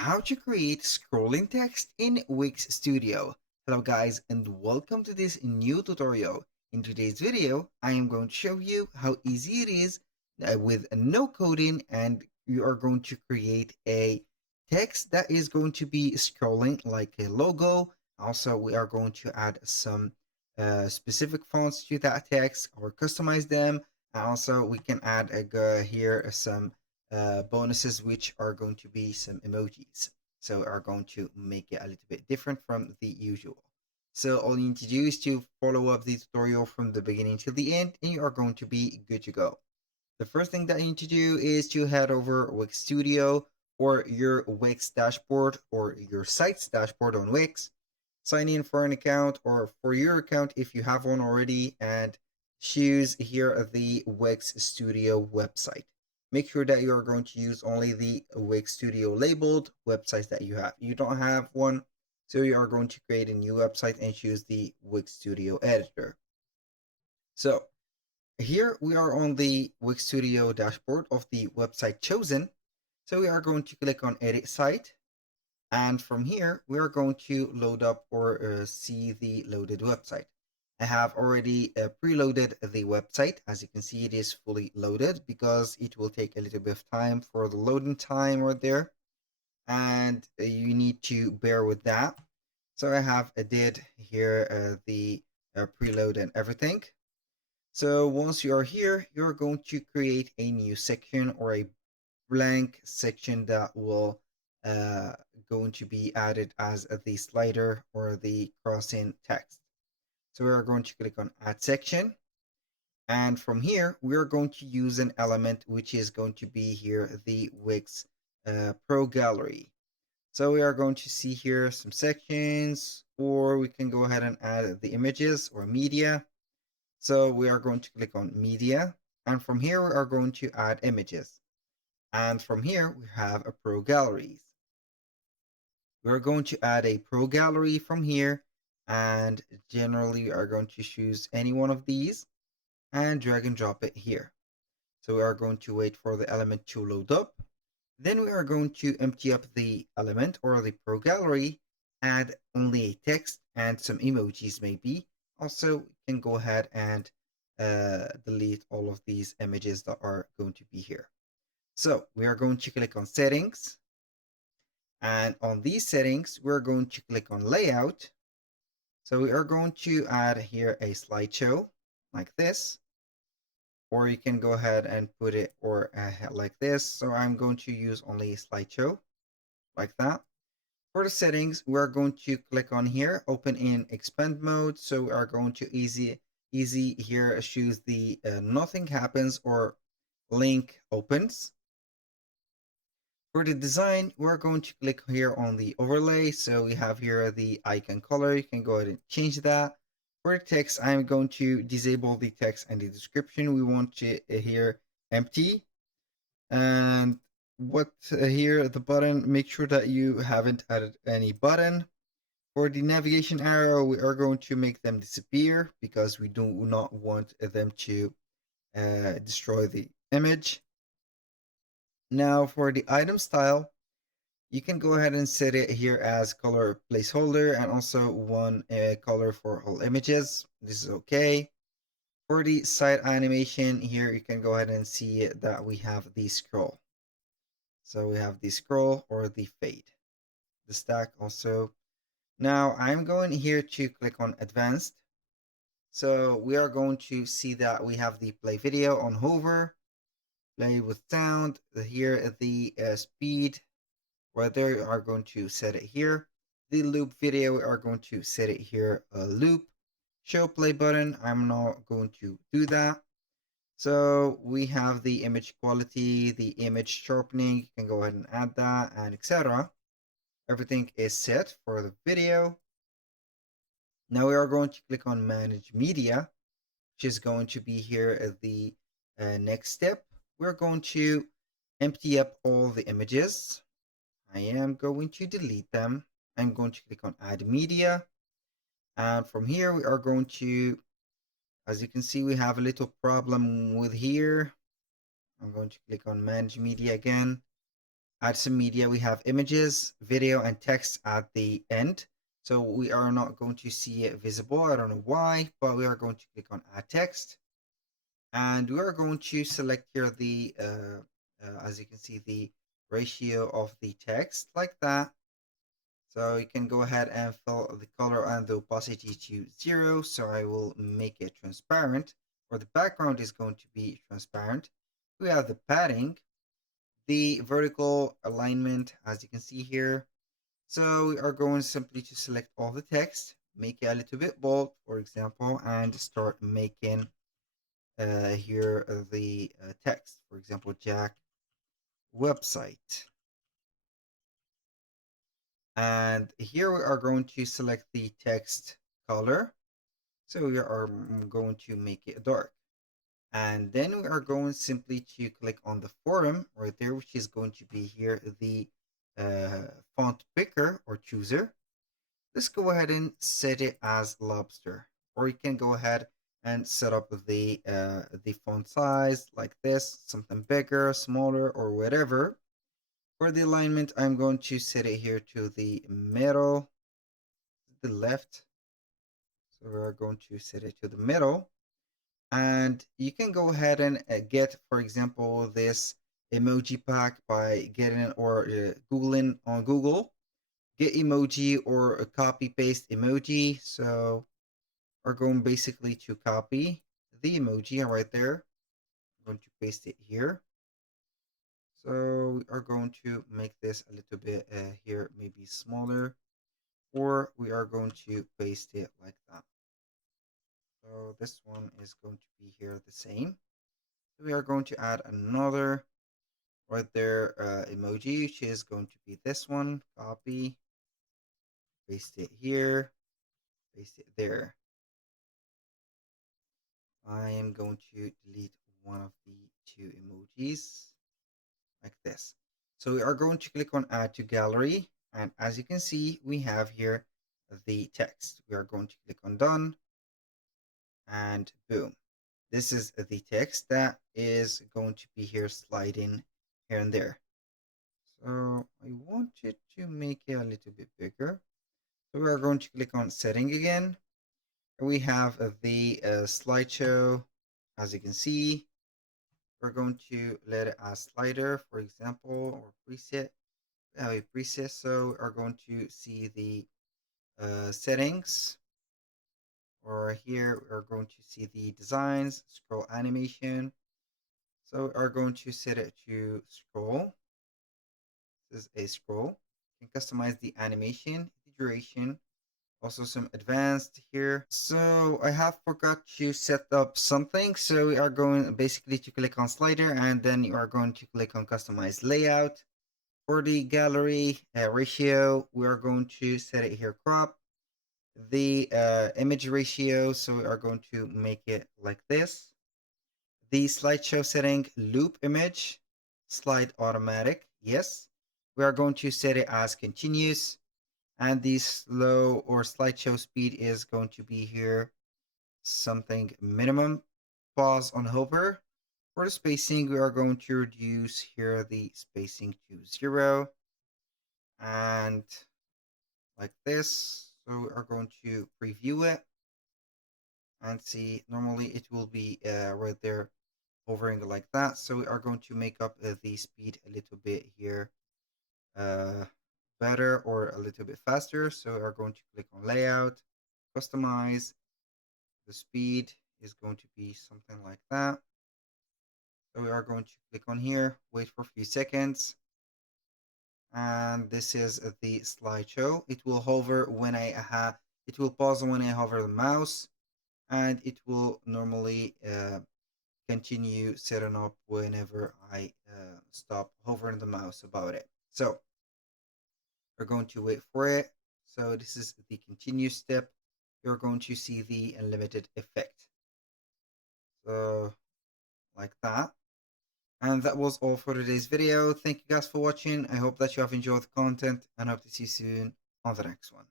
How to create scrolling text in Wix Studio. Hello guys and welcome to this new tutorial. In today's video, I am going to show you how easy it is with no coding, and you are going to create a text that is going to be scrolling like a logo. Also, we are going to add some specific fonts to that text or customize them. And also we can add here some bonuses, which are going to be some emojis. So are going to make it a little bit different from the usual. So all you need to do is to follow up the tutorial from the beginning till the end, and you are going to be good to go. The first thing that you need to do is to head over Wix Studio or your Wix dashboard or your site's dashboard on Wix. Sign in for an account or for your account if you have one already, and choose here the Wix Studio website. Make sure that you are going to use only the Wix Studio labeled websites that you have. You don't have one, so you are going to create a new website and choose the Wix Studio editor. So here we are on the Wix Studio dashboard of the website chosen. So we are going to click on Edit Site. And from here, we are going to load up or see the loaded website. I have already preloaded the website. As you can see, it is fully loaded because it will take a little bit of time for the loading time right there. And you need to bear with that. So I have did here the preload and everything. So once you are here, you're going to create a new section or a blank section that will uh, going to be added as the slider or the crossing text. So we are going to click on add section. And from here, we are going to use an element which is going to be here the Wix Pro Gallery. So we are going to see here some sections, or we can go ahead and add the images or media. So we are going to click on media. And from here, we are going to add images. And from here, we have a Pro Galleries. We're going to add a Pro Gallery from here. And generally, we are going to choose any one of these and drag and drop it here. So we are going to wait for the element to load up. Then we are going to empty up the element or the Pro Gallery, add only a text and some emojis maybe. Also, we can go ahead and delete all of these images that are going to be here. So we are going to click on settings, and on these settings, we're going to click on layout. So we are going to add here a slideshow like this, or you can go ahead and put it or like this. So I'm going to use only a slideshow like that. For the settings, we're going to click on here, open in expand mode. So we are going to easy here choose the nothing happens or link opens. For the design, we're going to click here on the overlay. So we have here the icon color. You can go ahead and change that. For the text, I'm going to disable the text and the description. We want it here empty. And what here, the button, make sure that you haven't added any button. For the navigation arrow, we are going to make them disappear because we do not want them to destroy the image. Now for the item style, you can go ahead and set it here as color placeholder and also one color for all images. This is okay. For the side animation here, you can go ahead and see that we have the scroll. So we have the scroll or the fade. The stack also. Now I'm going here to click on advanced. So we are going to see that we have the play video on hover, play with sound, here the speed, whether you are going to set it here. The loop video, we are going to set it here, a loop. Show play button, I'm not going to do that. So we have the image quality, the image sharpening, you can go ahead and add that, and etc. Everything is set for the video. Now we are going to click on manage media, which is going to be here at the next step. We're going to empty up all the images. I am going to delete them. I'm going to click on add media. And from here, we are going to, as you can see, we have a little problem with here. I'm going to click on manage media again. add some media. We have images, video, and text at the end. So we are not going to see it visible. I don't know why, but we are going to click on add text. And we are going to select here the, as you can see, the ratio of the text like that. So you can go ahead and fill the color and the opacity to 0. So I will make it transparent, or the background is going to be transparent. We have the padding, the vertical alignment, as you can see here. So we are going simply to select all the text, make it a little bit bold, for example, and start making here the text, for example, Jack website. And here we are going to select the text color. So we are going to make it dark. And then we are going simply to click on the forum right there, which is going to be here the font picker or chooser. Let's go ahead and set it as lobster, or you can go ahead and set up the font size like this, something bigger, smaller, or whatever. For the alignment, I'm going to set it here to the middle, the left. So we're going to set it to the middle. And you can go ahead and get, for example, this emoji pack by getting or Googling on Google, get emoji or a copy paste emoji. So we're going basically to copy the emoji right there. I'm going to paste it here. So we are going to make this a little bit here, maybe smaller, or we are going to paste it like that. So this one is going to be here the same. We are going to add another right there emoji, which is going to be this one. Copy, paste it here, paste it there. I am going to delete one of the two emojis like this. So we are going to click on add to gallery. And as you can see, we have here the text. We are going to click on done and boom. This is the text that is going to be here sliding here and there. So I wanted to make it a little bit bigger. So we are going to click on setting again. We have the slideshow. As you can see, we're going to let it as slider, for example, or preset. We have a preset, so we are going to see the settings. Or here we are going to see the designs, scroll animation. So we are going to set it to scroll. This is a scroll. You can customize the animation, the duration, also some advanced here. So I have forgot to set up something. So we are going basically to click on slider, and then you are going to click on customize layout. For the gallery ratio, we are going to set it here crop. The image ratio, so we are going to make it like this. The slideshow setting, loop image, slide automatic, yes. We are going to set it as continuous. And the slow or slideshow speed is going to be here something minimum. Pause on hover. For the spacing, we are going to reduce here the spacing to 0 and like this. So we are going to preview it and see. Normally it will be right there hovering like that. So we are going to make up the speed a little bit here better or a little bit faster. So we are going to click on layout, customize. The speed is going to be something like that. So we are going to click on here, wait for a few seconds. And this is the slideshow. It will hover when it will pause when I hover the mouse, and it will normally continue setting up whenever I stop hovering the mouse about it. So we're going to wait for it. So this is the continue step. You're going to see the unlimited effect. So like that. And that was all for today's video. Thank you guys for watching. I hope that you have enjoyed the content and hope to see you soon on the next one.